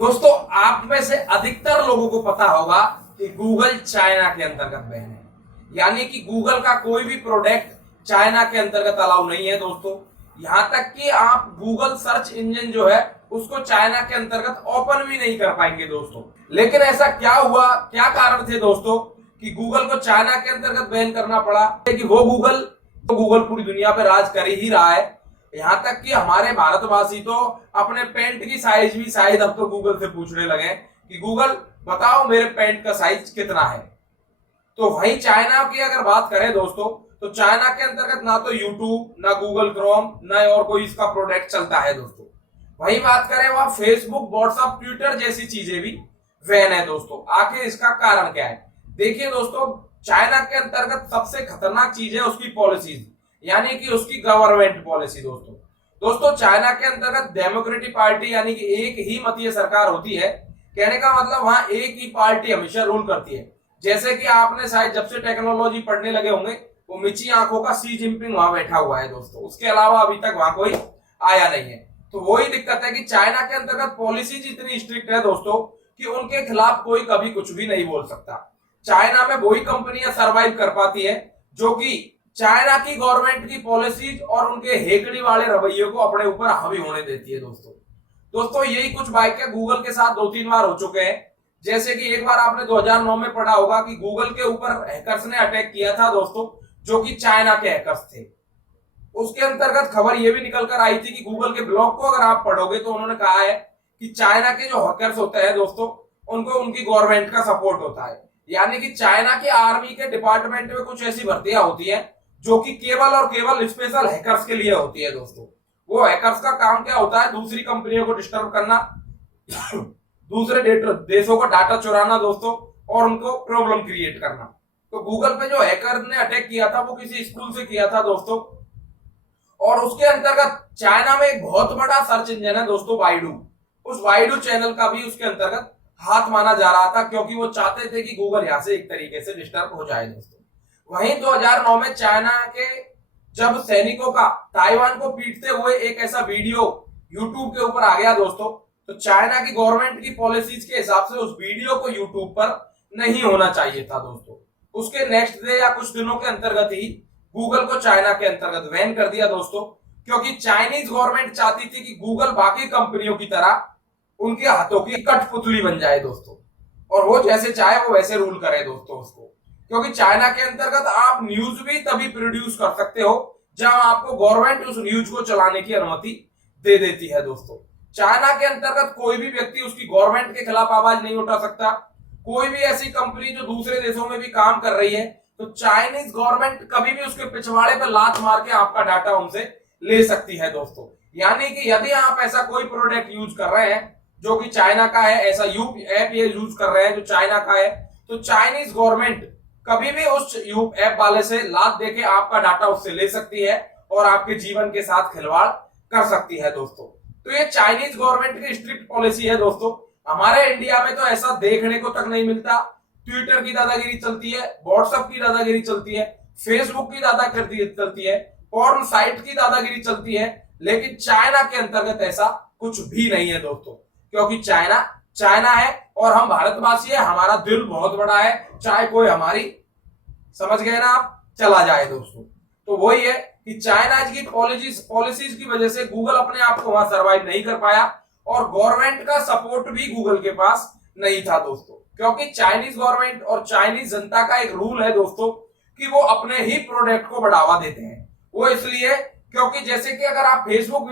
दोस्तों, आप में से अधिकतर लोगों को पता होगा कि गूगल चाइना के अंतर्गत बैन है। यानी कि गूगल का कोई भी प्रोडक्ट चाइना के अंतर्गत अलाउ नहीं है दोस्तों। यहां तक कि आप गूगल सर्च इंजन जो है उसको चाइना के अंतर्गत ओपन भी नहीं कर पाएंगे दोस्तों। लेकिन ऐसा क्या हुआ, क्या कारण थे दोस्तों कि गूगल को चाइना के अंतर्गत बैन करना पड़ा? कि वो गूगल पूरी दुनिया पे राज कर ही रहा है। यहां तक कि हमारे भारतवासी तो अपने पैंट की साइज भी शायद अब तो गूगल से पूछने लगे कि गूगल बताओ मेरे पैंट का साइज कितना है। तो वहीं चाइना की अगर बात करें दोस्तों, तो चाइना के अंतर्गत ना तो यूट्यूब, ना गूगल क्रोम, ना और कोई इसका प्रोडक्ट चलता है दोस्तों। वहीं बात करें वहां फेसबुक, व्हाट्सएप, ट्विटर जैसी चीजें भी बैन है दोस्तों। आखिर इसका कारण क्या है? देखिए दोस्तों, चाइना के अंतर्गत सबसे खतरनाक चीज है उसकी पॉलिसीज, यानी कि उसकी गवर्नमेंट पॉलिसी दोस्तों चाइना के अंतर्गत डेमोक्रेटिक पार्टी यानी कि एक ही मतीय सरकार होती है। कहने का मतलब वहां एक ही पार्टी हमेशा रूल करती है। जैसे कि आपने शायद जब से टेक्नोलॉजी पढ़ने लगे होंगे, वो मिची आंखों का सी जिनपिंग वहां बैठा हुआ है दोस्तों। उसके अलावा अभी तक वहां कोई आया नहीं है। तो वही दिक्कत है कि चाइना के अंतर्गत पॉलिसीज इतनी स्ट्रिक्ट है दोस्तों कि उनके खिलाफ कोई कभी कुछ भी नहीं बोल सकता। चाइना में वही कंपनियां सरवाइव कर पाती है जो कि चाइना की गवर्नमेंट की पॉलिसीज और उनके हेकड़ी वाले रवैये को अपने ऊपर हावी होने देती है दोस्तों यही कुछ बाइकें गूगल के साथ 2-3 बार हो चुके हैं। जैसे कि एक बार आपने 2009 में पढ़ा होगा कि गूगल के ऊपर हैकर्स ने अटैक किया था दोस्तों, जो कि चाइना के हैकर्स थे। उसके अंतर्गत खबर यह भी निकल कर आई थी कि गूगल के ब्लॉग को अगर आप पढ़ोगे तो उन्होंने कहा है कि चाइना के जो हैकर्स होते हैं दोस्तों, उनको उनकी गवर्नमेंट का सपोर्ट होता है। यानी कि चाइना की आर्मी के डिपार्टमेंट में कुछ ऐसी भर्तियां होती है जो कि केवल और केवल स्पेशल हैकर्स के लिए होती है दोस्तों। वो हैकर्स का काम क्या होता है? दूसरी कंपनियों को डिस्टर्ब करना, दूसरे देशों का डाटा चुराना दोस्तों, और उनको प्रॉब्लम क्रिएट करना। तो गूगल पे जो हैकर ने अटैक किया था वो किसी स्कूल से किया था दोस्तों। और उसके अंतर्गत चाइना में एक बहुत बड़ा सर्च इंजन है दोस्तों, बाइडू। उस बाइडू चैनल का भी उसके अंतर्गत हाथ माना जा रहा था, क्योंकि वो चाहते थे कि गूगल यहां से एक तरीके से डिस्टर्ब हो जाए दोस्तों। वहीं 2009 में चाइना के जब सैनिकों का ताइवान को पीटते हुए एक ऐसा वीडियो यूट्यूब के ऊपर आ गया दोस्तों, तो चाइना की गवर्नमेंट की पॉलिसीज के हिसाब से उस वीडियो को यूट्यूब पर नहीं होना चाहिए था दोस्तों। उसके नेक्स्ट डे या कुछ दिनों के अंतर्गत ही गूगल को चाइना के अंतर्गत बैन कर दिया दोस्तों, क्योंकि चाइनीज गवर्नमेंट चाहती थी कि गूगल बाकी कंपनियों की तरह उनके हाथों की कठपुतली बन जाए दोस्तों, और वो जैसे चाहे वो वैसे रूल करे दोस्तों उसको। क्योंकि चाइना के अंतर्गत आप न्यूज भी तभी प्रोड्यूस कर सकते हो जहां आपको गवर्नमेंट उस न्यूज को चलाने की अनुमति दे देती है दोस्तों। चाइना के अंतर्गत कोई भी व्यक्ति उसकी गवर्नमेंट के खिलाफ आवाज नहीं उठा सकता। कोई भी ऐसी कंपनी जो दूसरे देशों में भी काम कर रही है, तो चाइनीज गवर्नमेंट कभी भी उसके पिछवाड़े पर लात मार के आपका डाटा उनसे ले सकती है दोस्तों। यानी कि यदि आप ऐसा कोई प्रोडक्ट यूज कर रहे हैं जो कि चाइना का है, ऐसा ऐप ये यूज कर रहे हैं जो चाइना का है, तो चाइनीज गवर्नमेंट कभी भी उस ऐप वाले से लात देके आपका डाटा उससे ले सकती है और आपके जीवन के साथ खिलवाड़ कर सकती है दोस्तों। तो ये चाइनीज गवर्नमेंट की स्ट्रिक्ट पॉलिसी है दोस्तों। हमारे इंडिया में तो ऐसा देखने को तक नहीं मिलता। ट्विटर की दादागिरी चलती है, व्हाट्सएप की दादागिरी चलती है, फेसबुक की दादागिरी चलती है, पॉर्न साइट की दादागिरी चलती है, लेकिन चाइना के अंतर्गत ऐसा कुछ भी नहीं है दोस्तों। क्योंकि चाइना चाइना है और हम भारतवासी है, हमारा दिल बहुत बड़ा है, चाहे कोई हमारी, समझ गए ना आप, चला जाए दोस्तों। तो वही है कि चाइना की पॉलिसीज की वजह से गूगल अपने आप को वहां सरवाइव नहीं कर पाया, और गवर्नमेंट का सपोर्ट भी गूगल के पास नहीं था दोस्तों। क्योंकि चाइनीज गवर्नमेंट और चाइनीज जनता का एक रूल है दोस्तों कि वो अपने ही प्रोडक्ट को बढ़ावा देते हैं। वो इसलिए क्योंकि जैसे कि अगर आप फेसबुक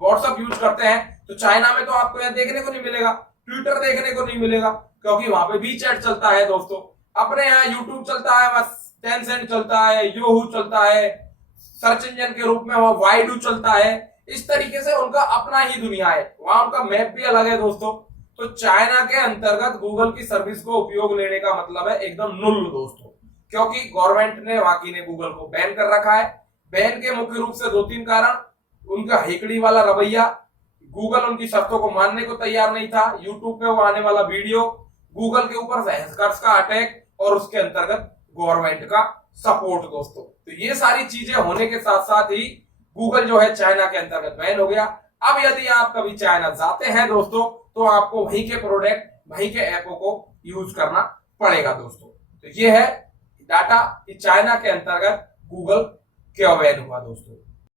व्हाट्सएप यूज करते हैं तो चाइना में तो आपको यह देखने को नहीं मिलेगा, ट्विटर देखने को नहीं मिलेगा, क्योंकि वहां पे वीचैट चलता है दोस्तों। अपने यहाँ यूट्यूब चलता है, बस टेंसेंट चलता है, योहू चलता है, सर्च इंजन के रूप में वहां वाइडू चलता है। इस तरीके से उनका अपना ही दुनिया है, वहां उनका मैप भी अलग है दोस्तों। तो चाइना के अंतर्गत गूगल की सर्विस को उपयोग लेने का मतलब है एकदम नुल दोस्तों, क्योंकि गवर्नमेंट ने वाकई ने गूगल को बैन कर रखा है। बैन के मुख्य रूप से 2-3 कारण: उनका हेकड़ी वाला रवैया, गूगल उनकी शर्तों को मानने को तैयार नहीं था, यूट्यूब पे वो आने वाला वीडियो, गूगल के ऊपर हैकर्स का अटैक, और उसके अंतर्गत गवर्नमेंट का सपोर्ट दोस्तों। तो ये सारी चीजें होने के साथ साथ ही गूगल जो है चाइना के अंतर्गत बैन हो गया। अब यदि आप कभी चाइना जाते हैं दोस्तों, तो आपको वहीं के प्रोडक्ट, वहीं के ऐपों को यूज करना पड़ेगा दोस्तों। तो ये है डाटा कि चाइना के अंतर्गत गूगल क्यों बैन हुआ दोस्तों।